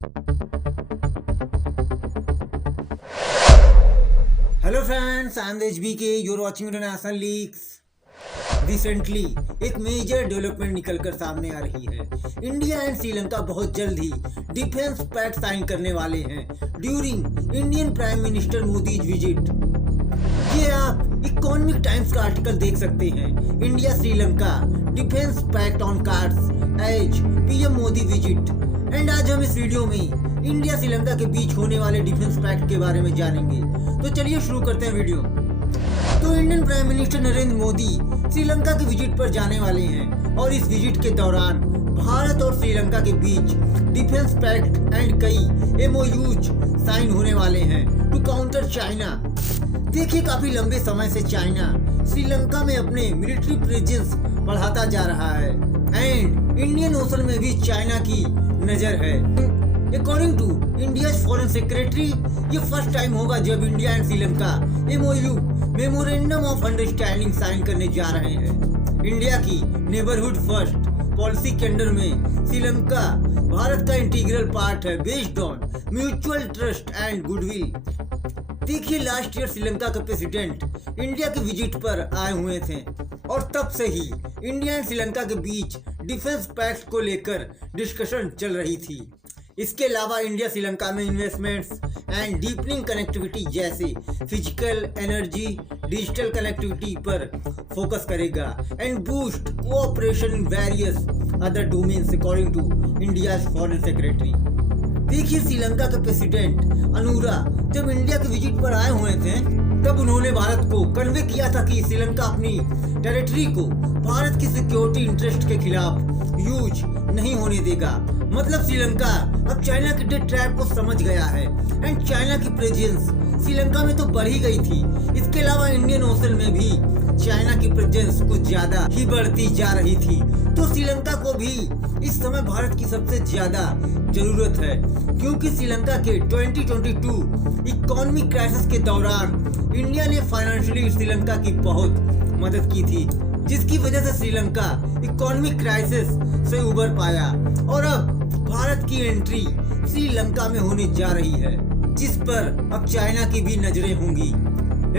Hello friends, I am HBK, you are watching international leagues. Recently एक major development निकलकर सामने आ रही है। इंडिया एंड श्रीलंका बहुत जल्द ही डिफेंस पैक्ट साइन करने वाले हैं during Indian prime minister Modi's visit. ये आप इकोनॉमिक टाइम्स का आर्टिकल देख सकते हैं। India Sri Lanka defence pact on cards as PM Modi visit. And आज हम इस वीडियो में इंडिया श्रीलंका के बीच होने वाले डिफेंस पैक्ट के बारे में जानेंगे। तो चलिए शुरू करते हैं वीडियो। तो Indian prime minister Narendra Modi Sri Lanka के विजिट पर जाने वाले हैं और इस विजिट के दौरान भारत और श्रीलंका के बीच डिफेंस पैक्ट एंड कई MOUs साइन होने वाले हैं टू काउंटर चाइना। देखिए, काफी लंबे समय से चाइना श्रीलंका में अपने मिलिट्री प्रेजेंस बढ़ाता जा रहा है एंड इंडियन ओशन में भी चाइना की नजर है। According to India foreign secretary, ये फर्स्ट टाइम होगा जब India and Sri Lanka MOU memorandum of understanding sign करने जा रहे हैं। इंडिया की नेबरहुड फर्स्ट पॉलिसी के अंडर में श्रीलंका भारत का इंटीग्रल पार्ट है based on mutual trust and goodwill. देखिए, लास्ट ईयर श्रीलंका के प्रेसिडेंट इंडिया के विजिट पर आए हुए थे और तब से ही इंडिया एंड श्रीलंका के बीच डिफेंस पैक्ट को लेकर डिस्कशन चल रही थी। इसके अलावा इंडिया श्रीलंका में इन्वेस्टमेंट्स एंड डीपनिंग कनेक्टिविटी जैसे फिजिकल, एनर्जी, डिजिटल कनेक्टिविटी पर फोकस करेगा and boost cooperation in various other domains according to India foreign secretary. देखिए, श्रीलंका के प्रेसिडेंट अनुरा जब इंडिया के विजिट पर आए हुए थे तब उन्होंने भारत को कन्वे किया था कि श्रीलंका अपनी टेरिटरी को भारत की सिक्योरिटी इंटरेस्ट के खिलाफ यूज नहीं होने देगा। मतलब श्रीलंका अब चाइना के डेथ ट्रैप को समझ गया है एंड चाइना की प्रेजेंस श्रीलंका में तो बढ़ ही गई थी। इसके अलावा इंडियन ओशन में भी चाइना की प्रेजेंस कुछ ज्यादा ही बढ़ती जा रही थी। तो श्रीलंका को भी इस समय भारत की सबसे ज्यादा जरूरत है, क्योंकि श्रीलंका के 2022 इकोनॉमिक क्राइसिस के दौरान इंडिया ने फाइनेंशियली श्रीलंका की बहुत मदद की थी, जिसकी वजह से श्रीलंका इकोनॉमिक क्राइसिस से उबर पाया और अब भारत की एंट्री श्रीलंका में होने जा रही है, जिस पर अब चाइना की भी नजरें होंगी।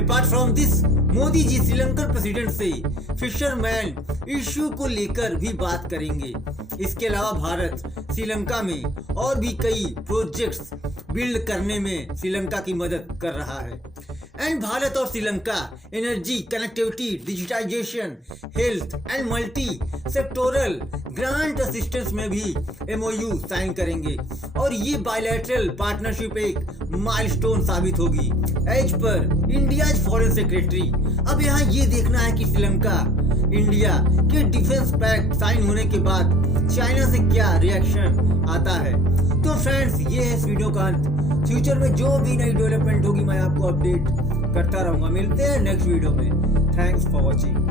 Apart from this, Modi ji Sri Lankan president से फिशरमैन इश्यू को लेकर भी बात करेंगे। इसके अलावा भारत श्रीलंका में और भी कई प्रोजेक्ट्स बिल्ड करने में श्रीलंका की मदद कर रहा है एंड भारत और Sri Lanka energy, connectivity, digitization, health and multi sectoral grant assistance में भी MOU साइन करेंगे और ये बायलैटरल पार्टनरशिप एक माइलस्टोन साबित होगी as per India foreign secretary. अब यहाँ ये देखना है कि श्रीलंका इंडिया के डिफेंस पैक्ट साइन होने के बाद चाइना से क्या रिएक्शन आता है। तो फ्रेंड्स, ये है इस वीडियो का अंत। फ्यूचर में जो भी नई डेवलपमेंट होगी मैं आपको अपडेट करता रहूंगा। मिलते हैं नेक्स्ट वीडियो में। Thanks for watching.